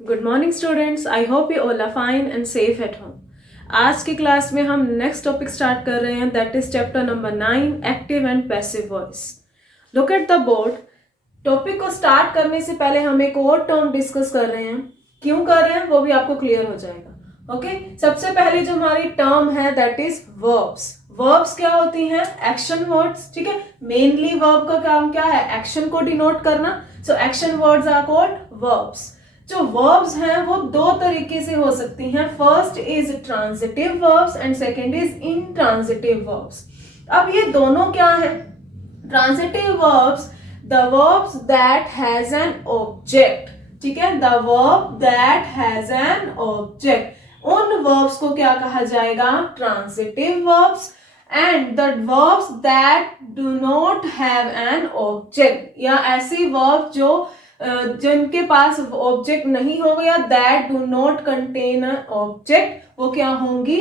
Good morning students, I hope you all are fine and safe at home. आज की class में हम next topic start कर रहे हैं, that is chapter number 9, active and passive voice. Look at the board. Topic को start करने से पहले हम एक और टर्म डिस्कस कर रहे हैं। क्यों कर रहे हैं वो भी आपको क्लियर हो जाएगा। ओके, सबसे पहले जो हमारी टर्म है दैट इज वर्ब्स। वर्ब्स क्या होती हैं? Action words. ठीक है, मेनली वर्ब का काम क्या है? एक्शन को डिनोट करना। So action words are called verbs. जो वर्ब्स हैं वो दो तरीके से हो सकती हैं। First is transitive verbs and second is intransitive verbs. अब ये दोनों क्या है? Transitive verbs, the verbs that has an object. ठीक है, the verb that has an object, उन वर्ब्स को क्या कहा जाएगा? Transitive verbs. And the verbs that do not have an object, या ऐसी वर्ब जो जिनके पास ऑब्जेक्ट नहीं होगा या that do not contain object, वो क्या होंगी?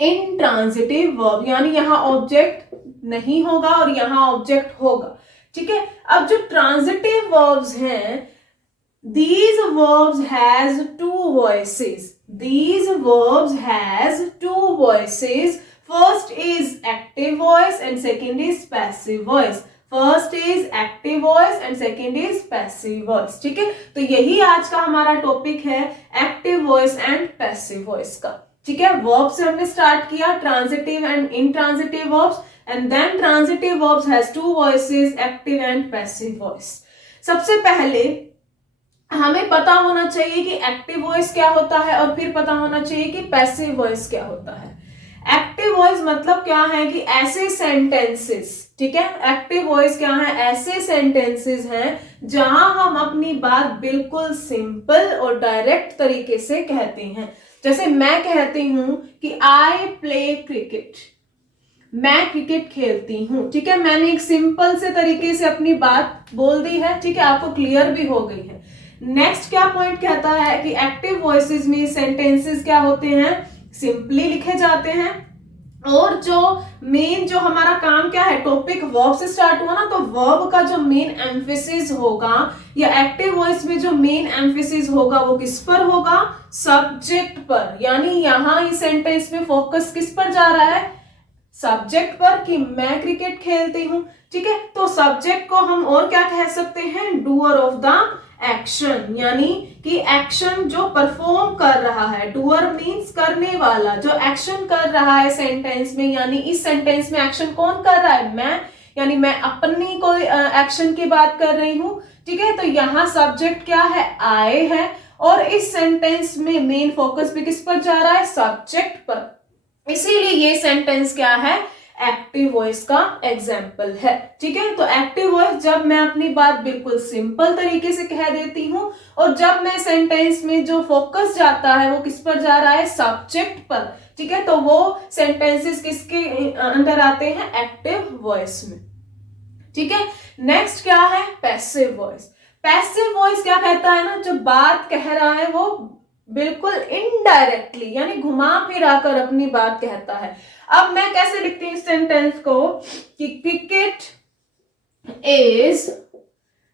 इंट्रांजिटिव वर्ब, यानी यहां ऑब्जेक्ट नहीं होगा और यहां ऑब्जेक्ट होगा। ठीक है, अब जो ट्रांजिटिव वर्ब्स हैं, these verbs has two voices. These verbs has two voices. First is active voice and second is passive voice. First is active voice and second is passive voice. ठीक है, तो यही आज का हमारा टॉपिक है, active voice and passive voice का। ठीक है, वर्ब से हमने स्टार्ट किया, transitive and intransitive verbs, and then transitive verbs has two voices, active and passive voice. सबसे पहले हमें पता होना चाहिए कि एक्टिव वॉइस क्या होता है और फिर पता होना चाहिए कि पैसिव वॉइस क्या होता है। एक्टिव वॉइस मतलब क्या है कि ऐसे सेंटेंसेस, ठीक है, एक्टिव वॉइस क्या है? ऐसे सेंटेंसेस हैं जहां हम अपनी बात बिल्कुल सिंपल और डायरेक्ट तरीके से कहते हैं। जैसे मैं कहती हूं कि आई प्ले क्रिकेट, मैं क्रिकेट खेलती हूं। ठीक है, मैंने एक सिंपल से तरीके से अपनी बात बोल दी है। ठीक है, आपको क्लियर भी हो गई है। नेक्स्ट क्या पॉइंट कहता है कि एक्टिव वॉइसेस में सेंटेंसेस क्या होते हैं? सिंपली लिखे जाते हैं, और जो मेन जो हमारा काम क्या है, टॉपिक वर्ब से स्टार्ट हुआ ना, तो वर्ब का जो मेन एम्फेसिस होगा या एक्टिव वॉइस में जो मेन एम्फेसिस होगा वो किस पर होगा? सब्जेक्ट पर। यानी यहां इस सेंटेंस में फोकस किस पर जा रहा है? सब्जेक्ट पर, कि मैं क्रिकेट खेलती हूं। ठीक है, तो सब्जेक्ट को हम और क्या कह सकते हैं? डूअर ऑफ द एक्शन, यानी कि एक्शन जो परफॉर्म कर रहा है। डूअर मींस करने वाला, जो एक्शन कर रहा है सेंटेंस में, यानी इस सेंटेंस में एक्शन कौन कर रहा है? मैं, यानी मैं अपनी कोई एक्शन की बात कर रही हूं। ठीक है, तो यहां सब्जेक्ट क्या है? आई है, और इस सेंटेंस में मेन फोकस भी किस पर जा रहा है? सब्जेक्ट पर। इसीलिए ये सेंटेंस क्या है? एक्टिव वॉइस का एग्जाम्पल है। ठीक है, तो एक्टिव वॉइस जब मैं अपनी बात बिल्कुल सिंपल तरीके से कह देती हूं, और जब मैं सेंटेंस में जो फोकस जाता है वो किस पर जा रहा है? सब्जेक्ट पर। ठीक है, तो वो सेंटेंसेस किसके अंदर आते हैं? एक्टिव वॉइस में। ठीक है, नेक्स्ट क्या है? Passive voice. पैसिव वॉइस क्या कहता है ना, जो बात कह रहा है वो बिल्कुल इनडायरेक्टली, यानी घुमा फिरा कर अपनी बात कहता है। अब मैं कैसे लिखती हूँ इस सेंटेंस को कि क्रिकेट इज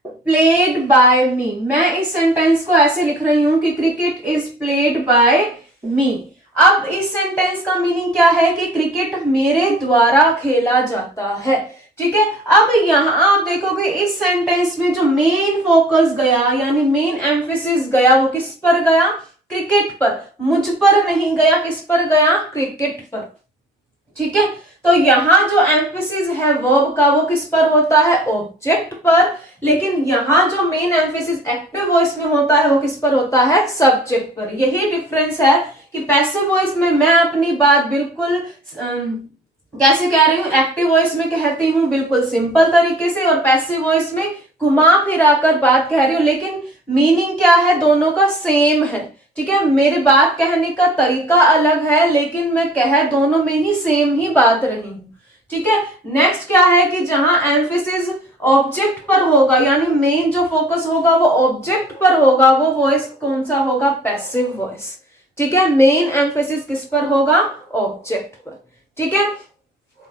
प्लेड बाय मी। मैं इस सेंटेंस को ऐसे लिख रही हूं कि क्रिकेट इज प्लेड बाय मी। अब इस सेंटेंस का मीनिंग क्या है? कि क्रिकेट मेरे द्वारा खेला जाता है। ठीक है, अब यहां आप देखोगे इस सेंटेंस में जो मेन फोकस गया, यानी मेन एम्फेसिस गया, वो किस पर गया? क्रिकेट पर। मुझ पर नहीं गया, किस पर गया? क्रिकेट पर। ठीक है, तो यहां जो एम्फेसिस है वर्ब का वो किस पर होता है? ऑब्जेक्ट पर। लेकिन यहां जो मेन एम्फेसिस एक्टिव वॉइस में होता है वो किस पर होता है? सब्जेक्ट पर। यही डिफरेंस है कि पैसिव वॉइस में मैं अपनी बात बिल्कुल कैसे कह रही हूं? एक्टिव वॉइस में कहती हूं बिल्कुल सिंपल तरीके से, और पैसिव वॉइस में घुमा फिरा कर बात कह रही हूं, लेकिन मीनिंग क्या है? दोनों का सेम है। ठीक है, मेरे बात कहने का तरीका अलग है, लेकिन मैं कह दोनों में ही सेम ही बात रही हूं। ठीक है, नेक्स्ट क्या है कि जहां एम्फेसिस ऑब्जेक्ट पर होगा, यानी मेन जो फोकस होगा वो ऑब्जेक्ट पर होगा, वो वॉइस कौन सा होगा? Passive voice. ठीक है, मेन एम्फेसिस किस पर होगा? ऑब्जेक्ट पर। ठीक है,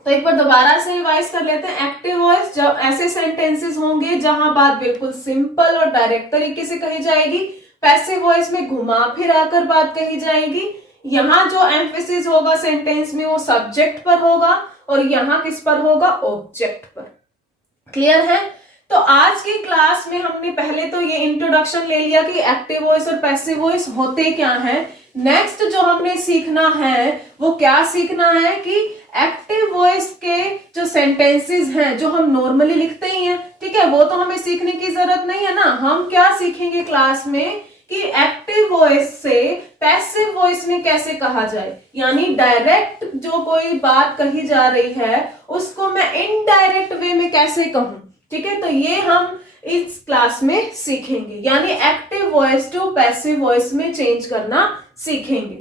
तो एक बार दोबारा से रिवाइज कर लेते हैं। एक्टिव वॉइस जब ऐसे सेंटेंसेस होंगे जहां बात बिल्कुल सिंपल और डायरेक्ट तरीके से कही जाएगी, पैसिव वॉइस में घुमा फिरा कर बात कही जाएगी। यहाँ जो एम्फेसिस होगा सेंटेंस में वो सब्जेक्ट पर होगा और यहाँ किस पर होगा, ऑब्जेक्ट पर। क्लियर है? तो आज की क्लास में हमने पहले तो ये इंट्रोडक्शन ले लिया कि एक्टिव वॉइस और पैसिव वॉइस होते क्या हैं। नेक्स्ट जो हमने सीखना है वो क्या सीखना है कि एक्टिव वॉइस के जो सेंटेंसेस हैं जो हम नॉर्मली लिखते ही हैं, ठीक है, वो तो हमें सीखने की जरूरत नहीं है ना। हम क्या सीखेंगे क्लास में कि एक्टिव वॉइस से पैसिव वॉइस में कैसे कहा जाए, यानी डायरेक्ट जो कोई बात कही जा रही है उसको मैं इनडायरेक्ट वे में कैसे कहूं, ठीक है। तो ये हम इस क्लास में सीखेंगे, यानी active voice to passive voice में चेंज करना सीखेंगे।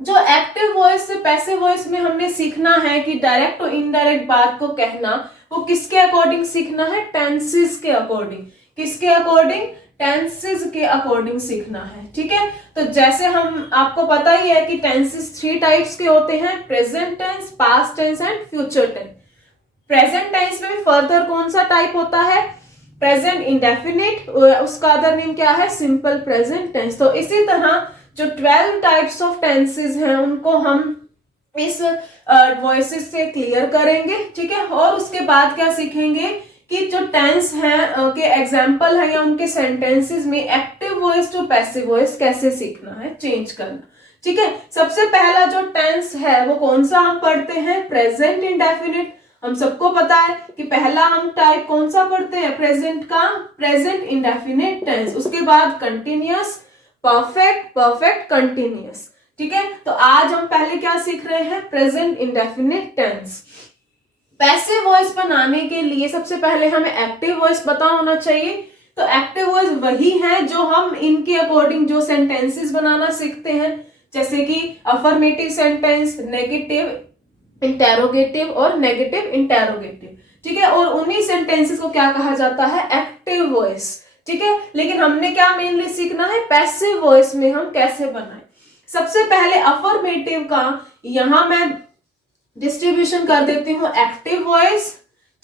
जो एक्टिव वॉइस से पैसिव वॉइस में हमने सीखना है कि डायरेक्ट और इनडायरेक्ट बात को कहना, वो किसके अकॉर्डिंग सीखना है, टेंसेस के अकॉर्डिंग। किसके अकॉर्डिंग, टेंसेस के अकॉर्डिंग सीखना है, ठीक है। तो जैसे हम, आपको पता ही है कि टेंसेस 3 टाइप्स के होते हैं, present tense, past tense and future tense. Present tense में फर्दर कौन सा टाइप होता है, प्रेजेंट इंडेफिनिट, उसका अदर नेम क्या है, सिंपल प्रेजेंट टेंस। तो इसी तरह जो 12 टाइप्स ऑफ टेंसेस हैं उनको हम इस वॉइसेस से क्लियर करेंगे, ठीक है। और उसके बाद क्या सीखेंगे कि जो टेंस हैं के एग्जाम्पल है या उनके सेंटेंसेस में active voice to passive voice कैसे सीखना है, चेंज करना, ठीक है। सबसे पहला जो टेंस है वो कौन सा हम पढ़ते हैं, प्रेजेंट इंडेफिनिट। हम सबको पता है कि पहला हम टाइप कौन सा पढ़ते हैं, प्रेजेंट का, प्रेजेंट इंडेफिनिट टेंस। उसके बाद कंटिन्यूअस, परफेक्ट, परफेक्ट कंटिन्यूअस, ठीक है। तो आज हम पहले क्या सीख रहे हैं, present indefinite tense. Passive voice बनाने के लिए सबसे पहले हमें एक्टिव वॉइस पता होना चाहिए। तो एक्टिव वॉइस वही है जो हम इनके अकॉर्डिंग जो सेंटेंसेस बनाना सीखते हैं, जैसे कि अफर्मेटिव सेंटेंस, नेगेटिव इंटेरोगेटिव और नेगेटिव इंटेरोगेटिव, ठीक है। और उन्हीं सेंटेंसेस को क्या कहा जाता है, एक्टिव वॉइस, ठीक है। लेकिन हमने क्या मेनली सीखना है, पैसिव वॉइस में हम कैसे बनाएं। सबसे पहले अफर्मेटिव का यहां मैं डिस्ट्रीब्यूशन कर देती हूं, एक्टिव वॉइस,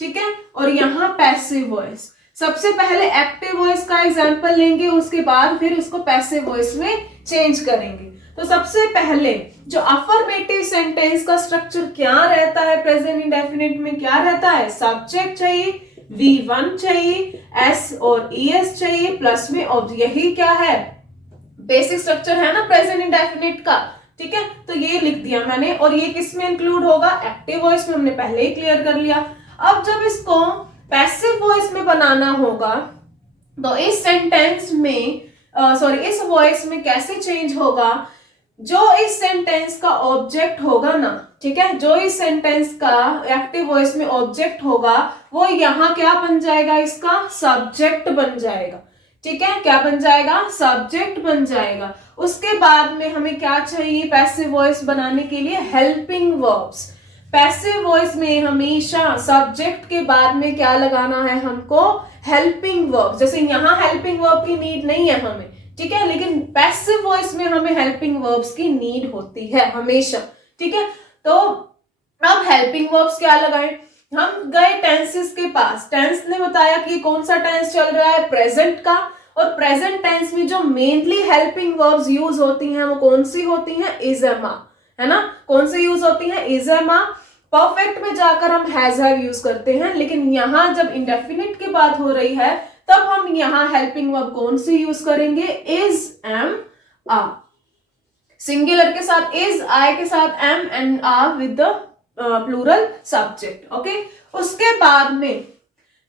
ठीक है, और यहां पैसिव वॉइस। सबसे पहले एक्टिव वॉइस का एग्जांपल लेंगे, उसके बाद फिर उसको पैसिव वॉइस में चेंज करेंगे। तो सबसे पहले जो अफर्मेटिव सेंटेंस का स्ट्रक्चर क्या रहता है, प्रेजेंट इंडेफिनिट में क्या रहता है, सब्जेक्ट चाहिए, V1 चाहिए, S और ES चाहिए, प्लस में ऑब्जेक्ट। यही क्या है, बेसिक स्ट्रक्चर है ना प्रेजेंट इंडेफिनिट का, ठीक है। तो ये लिख दिया मैंने, और ये किस में इंक्लूड होगा, एक्टिव वॉइस में, हमने पहले ही क्लियर कर लिया। अब जब इसको पैसिव वॉइस में बनाना होगा तो इस सेंटेंस में इस वॉइस में कैसे चेंज होगा, जो इस सेंटेंस का ऑब्जेक्ट होगा ना, ठीक है, जो इस सेंटेंस का एक्टिव वॉइस में ऑब्जेक्ट होगा वो यहाँ क्या बन जाएगा, इसका सब्जेक्ट बन जाएगा, ठीक है। क्या बन जाएगा, सब्जेक्ट बन जाएगा। उसके बाद में हमें क्या चाहिए पैसिव वॉइस बनाने के लिए, हेल्पिंग वर्ब्स। पैसिव वॉइस में हमेशा सब्जेक्ट के बाद में क्या लगाना है हमको, हेल्पिंग वर्ब। जैसे यहाँ हेल्पिंग वर्ब की नीड नहीं है हमें, ठीक है, लेकिन पैसिव वॉइस में हमें हेल्पिंग वर्ब्स की नीड होती है हमेशा, ठीक है। तो अब हेल्पिंग वर्ब्स क्या लगाएं, हम गए टेंसेस के पास। टेंस ने बताया कि कौन सा टेंस चल रहा है, प्रेजेंट का, और प्रेजेंट टेंस में जो मेनली हेल्पिंग वर्ब्स यूज होती हैं वो कौन सी होती हैं, इज एम आ, है ना। कौन सी यूज होती हैं, इज एम आ। परफेक्ट में जाकर हम हैज हैव यूज करते हैं, लेकिन यहां जब इंडेफिनिट की बात हो रही है तब हम यहां हेल्पिंग वर्ब कौन सी यूज करेंगे, इज एम आ। सिंगुलर के साथ इज, आई के साथ am, and are with the plural subject, okay. उसके बाद में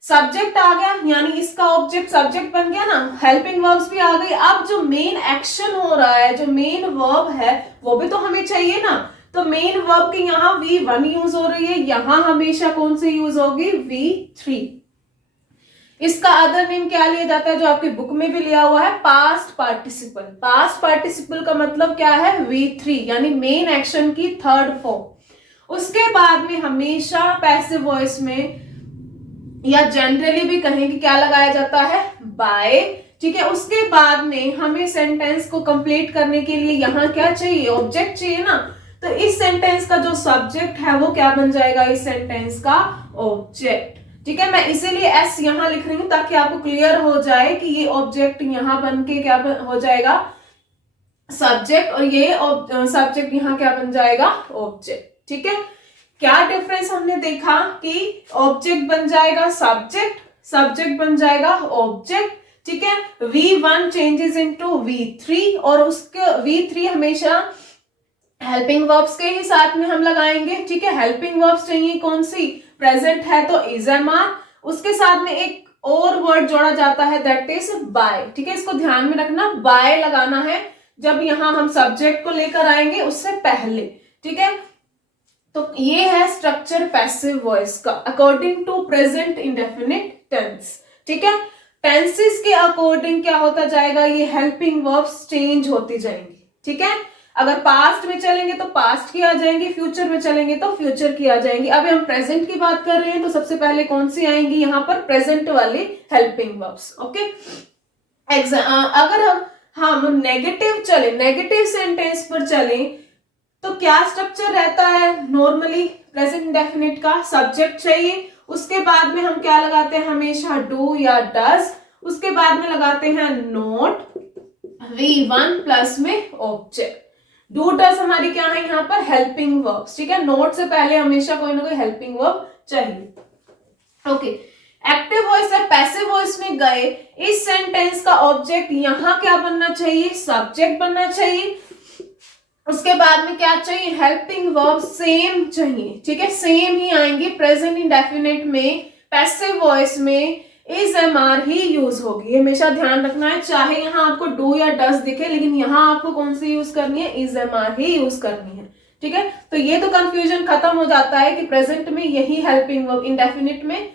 सब्जेक्ट आ गया, यानी इसका ऑब्जेक्ट सब्जेक्ट बन गया ना, हेल्पिंग वर्ब्स भी आ गई। अब जो मेन एक्शन हो रहा है, जो मेन वर्ब है वो भी तो हमें चाहिए ना। तो मेन वर्ब की यहाँ V1 यूज हो रही है, यहां हमेशा कौन सी यूज होगी, V3। इसका अदर नेम क्या लिया जाता है, जो आपकी बुक में भी लिया हुआ है, पास्ट पार्टिसिपल। पास्ट पार्टिसिपल का मतलब क्या है, V3, यानी मेन एक्शन की थर्ड फॉर्म। उसके बाद में हमेशा पैसिव वॉइस में या जनरली भी कहेंगे क्या लगाया जाता है, बाय, ठीक है। उसके बाद में हमें सेंटेंस को कंप्लीट करने के लिए यहाँ क्या चाहिए, ऑब्जेक्ट चाहिए ना। तो इस सेंटेंस का जो सब्जेक्ट है वो क्या बन जाएगा, इस सेंटेंस का ऑब्जेक्ट, ठीक है, मैं इसीलिए एस यहां लिख रही हूं ताकि आपको क्लियर हो जाए कि ये ऑब्जेक्ट यहां बन के क्या हो जाएगा, सब्जेक्ट, और ये सब्जेक्ट यहां क्या बन जाएगा, ऑब्जेक्ट। ठीक है, क्या डिफरेंस हमने देखा कि ऑब्जेक्ट बन जाएगा सब्जेक्ट, सब्जेक्ट बन जाएगा ऑब्जेक्ट। ठीक है, V1 चेंजेस इनटू V3, और उसके V3 हमेशा हेल्पिंग वर्ब्स के ही साथ में हम लगाएंगे। ठीक है, हेल्पिंग वर्ब्स चाहिए कौन सी, प्रेजेंट है तो इज एम आर, उसके साथ में एक और वर्ड जोड़ा जाता है दैट इज बाय। ठीक है, इसको ध्यान में रखना, बाय लगाना है जब यहां हम सब्जेक्ट को लेकर आएंगे उससे पहले। ठीक है, तो ये है स्ट्रक्चर पैसिव वॉइस का according to present indefinite tense. ठीक है, टेंसेस के अकॉर्डिंग क्या होता जाएगा, ये हेल्पिंग वर्ब्स चेंज होती जाएंगी। ठीक है, अगर पास्ट में चलेंगे तो पास्ट की आ जाएंगी, फ्यूचर में चलेंगे तो फ्यूचर की आ जाएंगी। अभी हम प्रेजेंट की बात कर रहे हैं तो सबसे पहले कौन सी आएंगी, यहाँ पर प्रेजेंट वाली हेल्पिंग वर्ब्स। ओके, अगर हम नेगेटिव चले, नेगेटिव सेंटेंस पर चले तो क्या स्ट्रक्चर रहता है नॉर्मली प्रेजेंट इंडेफिनिट का, सब्जेक्ट चाहिए, उसके बाद में हम क्या लगाते हैं हमेशा, डू या डज, उसके बाद में लगाते हैं नोट, V1 प्लस में ऑब्जेक्ट। डू डज हमारी क्या है यहाँ पर, हेल्पिंग वर्ब्स। ठीक है, नोट से पहले हमेशा कोई ना कोई हेल्पिंग वर्ब चाहिए। ओके, एक्टिव वॉइस या पैसिव वॉइस में गए, इस सेंटेंस का ऑब्जेक्ट यहां क्या बनना चाहिए, सब्जेक्ट बनना चाहिए, उसके बाद में क्या चाहिए, हेल्पिंग वर्ब सेम चाहिए। ठीक है, सेम ही आएंगे प्रेजेंट इंडेफिनिट में, पैसिव वॉइस में इज एम आर ही यूज होगी, हमेशा ध्यान रखना है। चाहे यहाँ आपको डू या डस दिखे, लेकिन यहाँ आपको कौन सी यूज करनी है, इज एम आर ही यूज करनी है। ठीक है, तो ये तो कंफ्यूजन खत्म हो जाता है कि प्रेजेंट में यही हेल्पिंग वर्ब, इंडेफिनिट में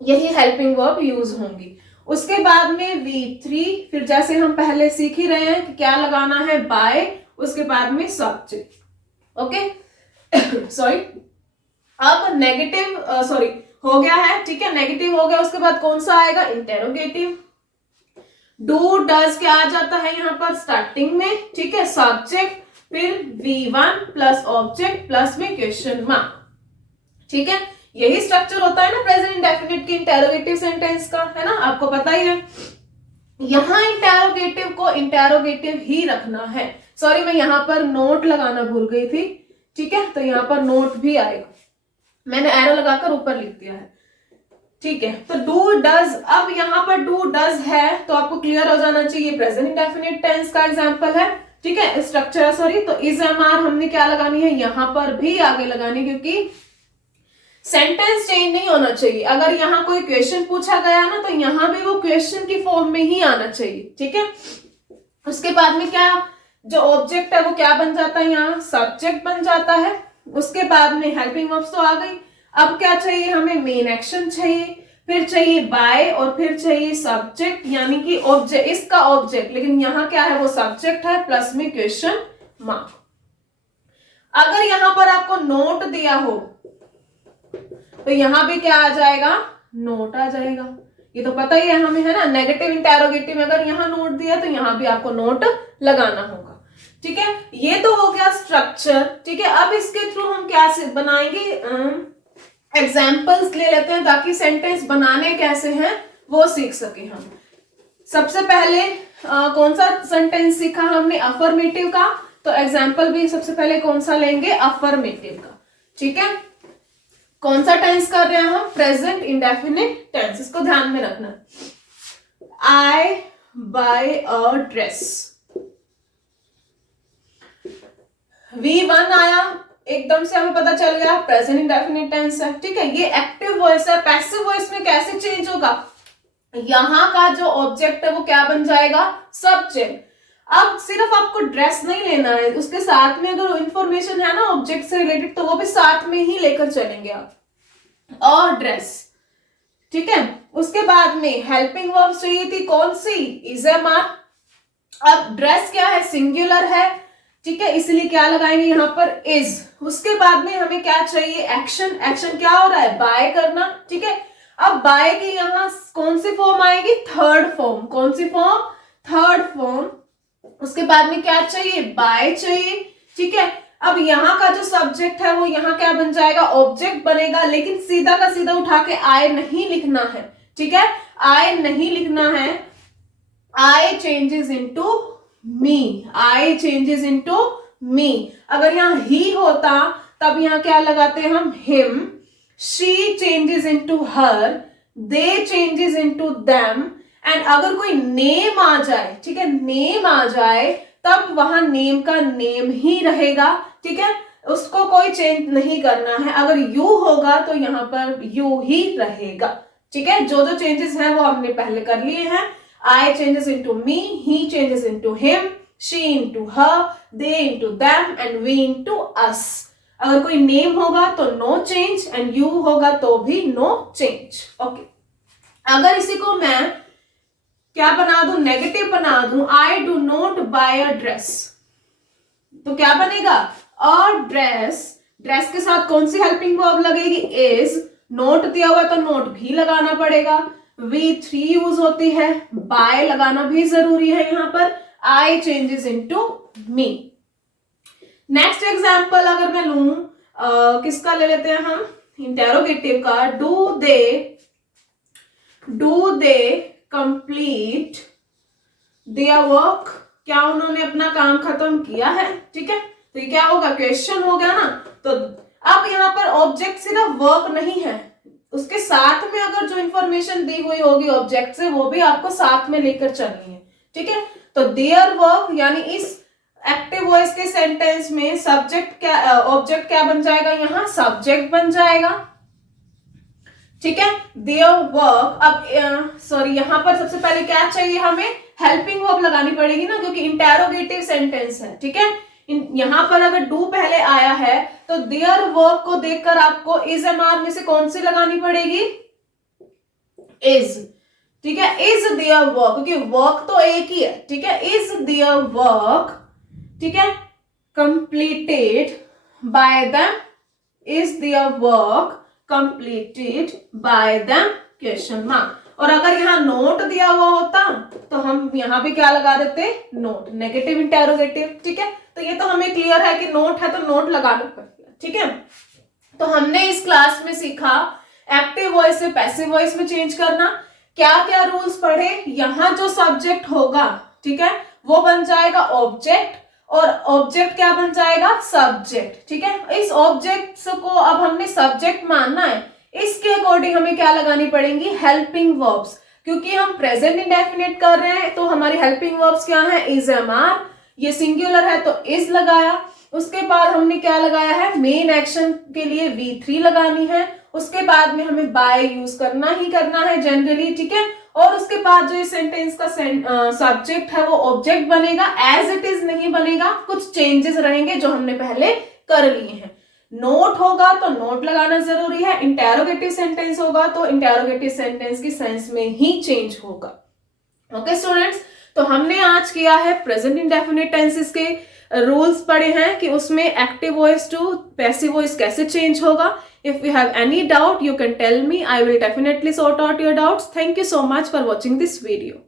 यही हेल्पिंग वर्ब यूज होंगी। उसके बाद में V3, फिर जैसे हम पहले सीख ही रहे हैं कि क्या लगाना है, बाय, उसके बाद में सब्जेक्ट। ओके सॉरी, अब नेगेटिव सॉरी हो गया है। ठीक है, नेगेटिव हो गया, उसके बाद कौन सा आएगा, इंटेरोगेटिव। डू डज क्या आ जाता है यहाँ पर स्टार्टिंग में। ठीक है, सब्जेक्ट, फिर V1 प्लस ऑब्जेक्ट प्लस में क्वेश्चन मार्क। ठीक है, यही स्ट्रक्चर होता है ना प्रेजेंट इंडेफिनिट की इंटेरोगेटिव सेंटेंस का, है ना, आपको पता ही है। यहां इंटेरोगेटिव को इंटेरोगेटिव ही रखना है। सॉरी, मैं यहां पर नोट लगाना भूल गई थी। ठीक है, तो यहां पर नोट भी आएगा, मैंने एरो लगाकर ऊपर लिख दिया है। ठीक है, तो डू डज, अब यहां पर डू डज है तो आपको क्लियर हो जाना चाहिए प्रेजेंट इंडेफिनिट टेंस का एग्जांपल है। ठीक है, स्ट्रक्चर सॉरी, तो इज एम आर हमने क्या लगानी है, यहां पर भी आगे लगानी, क्योंकि सेंटेंस चेंज नहीं होना चाहिए। अगर यहाँ कोई क्वेश्चन पूछा गया ना तो यहाँ भी वो क्वेश्चन की फॉर्म में ही आना चाहिए। ठीक है, उसके बाद में क्या, जो ऑब्जेक्ट है वो क्या बन जाता है, यहाँ सब्जेक्ट बन जाता है। उसके बाद में हेल्पिंग वर्ब्स तो आ गई, अब क्या चाहिए हमें, मेन एक्शन चाहिए, फिर चाहिए बाय, और फिर चाहिए सब्जेक्ट, यानी कि ऑब्जेक्ट, इसका ऑब्जेक्ट, लेकिन यहाँ क्या है, वो सब्जेक्ट है प्लस में क्वेश्चन मार्क। अगर यहाँ पर आपको नोट दिया हो तो यहां भी क्या आ जाएगा, नोट आ जाएगा। ये तो पता ही है हमें, है ना, नेगेटिव इंटेरोगेटिव में अगर यहाँ नोट दिया तो यहाँ भी आपको नोट लगाना होगा। ठीक है, ये तो हो गया स्ट्रक्चर। ठीक है, अब इसके थ्रू हम क्या बनाएंगे, एग्जाम्पल्स ले लेते हैं ताकि सेंटेंस बनाने कैसे हैं वो सीख सके हम। सबसे पहले कौन सा सेंटेंस सीखा हमने, अफर्मेटिव का, तो एग्जाम्पल भी सबसे पहले कौन सा लेंगे, अफर्मेटिव का। ठीक है, कौन सा टेंस कर रहे हैं हम, प्रेजेंट इंडेफिनिट टेंस, इसको ध्यान में रखना। आई बाय अ ड्रेस, V1 आया, एकदम से हमें पता चल गया प्रेजेंट इंडेफिनिट टेंस है। ठीक है, ये एक्टिव वॉइस है। पैसिव वॉइस में कैसे चेंज होगा, यहां का जो ऑब्जेक्ट है वो क्या बन जाएगा, सब्जेक्ट। अब सिर्फ आपको ड्रेस नहीं लेना है, उसके साथ में अगर इंफॉर्मेशन है ना ऑब्जेक्ट से रिलेटेड तो वो भी साथ में ही लेकर चलेंगे आप, और ड्रेस। ठीक है, उसके बाद में हेल्पिंग वर्ब चाहिए थी कौन सी, इज एम आर। अब ड्रेस क्या है, सिंगुलर है। ठीक है, इसलिए क्या लगाएंगे यहाँ पर, इज। उसके बाद में हमें क्या चाहिए, एक्शन। एक्शन क्या हो रहा है, बाय करना। ठीक है, अब बाय की यहाँ कौन सी फॉर्म आएगी, थर्ड फॉर्म। कौन सी फॉर्म, थर्ड फॉर्म। उसके बाद में क्या चाहिए, बाय चाहिए। ठीक है, अब यहाँ का जो सब्जेक्ट है वो यहाँ क्या बन जाएगा, ऑब्जेक्ट बनेगा, लेकिन सीधा का सीधा उठा के आई नहीं लिखना है, ठीक है, आई नहीं लिखना है, आई चेंजेस इनटू मी, आई चेंजेस इनटू मी। अगर यहाँ ही होता तब यहाँ क्या लगाते हैं हम, him, she changes into her, they changes into them, and अगर कोई नेम आ जाए, ठीक है, नेम आ जाए तब वहां नेम का नेम ही रहेगा, ठीक है, उसको कोई चेंज नहीं करना है। अगर यू होगा तो यहाँ पर यू ही रहेगा, ठीक है। जो जो चेंजेस हैं वो हमने पहले कर लिए हैं। I changes into me, he changes into him, she into her, they into them and we into us. अगर कोई नेम होगा तो नो चेंज, एंड यू होगा तो भी नो चेंज। ओके, अगर इसी को मैं क्या बना दूं, नेगेटिव बना दूं, I do not buy a dress, तो क्या बनेगा, अ ड्रेस, ड्रेस के साथ कौन सी हेल्पिंग वर्ब लगेगी, इज, नोट दिया हुआ तो नोट भी लगाना पड़ेगा, V3 यूज होती है, बाय लगाना भी जरूरी है यहाँ पर, I changes into me. Next example अगर मैं लूं, किसका ले लेते हैं हम, इंटेरोगेटिव का, डू दे कंप्लीट दिया वर्क, क्या उन्होंने अपना काम खत्म किया है, ठीक है, तो ये क्या होगा, क्वेश्चन हो गया ना। तो अब यहाँ पर ऑब्जेक्ट सिर्फ वर्क नहीं है, उसके साथ में अगर जो इंफॉर्मेशन दी हुई होगी ऑब्जेक्ट से वो भी आपको साथ में लेकर चलनी है, ठीक है। तो देयर वर्क, यानी इस एक्टिव वॉइस के सेंटेंस में सब्जेक्ट क्या, ऑब्जेक्ट क्या बन जाएगा, यहाँ सब्जेक्ट बन जाएगा, ठीक है, देयर वर्क। अब सॉरी, यहाँ पर सबसे पहले क्या चाहिए, हमें हेल्पिंग वर्ब लगानी पड़ेगी ना, क्योंकि इंटेरोगेटिव सेंटेंस है, ठीक है। यहाँ पर अगर डू पहले आया है तो देयर वर्क को देखकर आपको इज एंड आर में से कौन सी लगानी पड़ेगी, इज, ठीक है, इज देयर वर्क, क्योंकि वर्क तो एक ही है, ठीक है, इज देयर वर्क, ठीक है, completed by them, is their work completed by them, question mark. और अगर यहाँ नोट दिया हुआ होता तो हम यहाँ भी क्या लगा देते, नोट, नेगेटिव इंटेरोगेटिव, ठीक है। तो ये तो हमें क्लियर है कि नोट है तो नोट लगाना पड़ेगा, ठीक है। तो हमने इस क्लास में सीखा एक्टिव वॉइस से पैसिव वॉइस में चेंज करना। क्या क्या रूल्स पढ़े, यहाँ जो सब्जेक्ट होगा, ठीक है, वो बन जाएगा ऑब्जेक्ट, और ऑब्जेक्ट क्या बन जाएगा, सब्जेक्ट, ठीक है। इस ऑब्जेक्ट को अब हमने सब्जेक्ट मानना है, इसके अकॉर्डिंग हमें क्या लगानी पड़ेंगी, हेल्पिंग वर्ब्स, क्योंकि हम प्रेजेंट इंडेफिनिट कर रहे हैं तो हमारी हेल्पिंग वर्ब्स क्या है, इज, एम, आर, ये सिंगुलर है तो इज लगाया, उसके बाद हमने क्या लगाया है, मेन एक्शन के लिए V3 लगानी है, उसके बाद में हमें बाय यूज करना ही करना है जनरली, ठीक है। और उसके बाद जो इस सेंटेंस का सब्जेक्ट है वो ऑब्जेक्ट बनेगा, एज इट इज नहीं बनेगा, कुछ चेंजेस रहेंगे जो हमने पहले कर लिए हैं। नोट होगा तो नोट लगाना जरूरी है, इंटेरोगेटिव सेंटेंस होगा तो इंटेरोगेटिव सेंटेंस की सेंस में ही चेंज होगा। ओके स्टूडेंट्स, तो हमने आज किया है प्रेजेंट इंडेफिनिट टेंसेस के रूल्स पढ़े हैं कि उसमें active voice to passive voice कैसे चेंज होगा। If you have any doubt you can tell me, I will definitely sort out your doubts. Thank you so much for watching this video.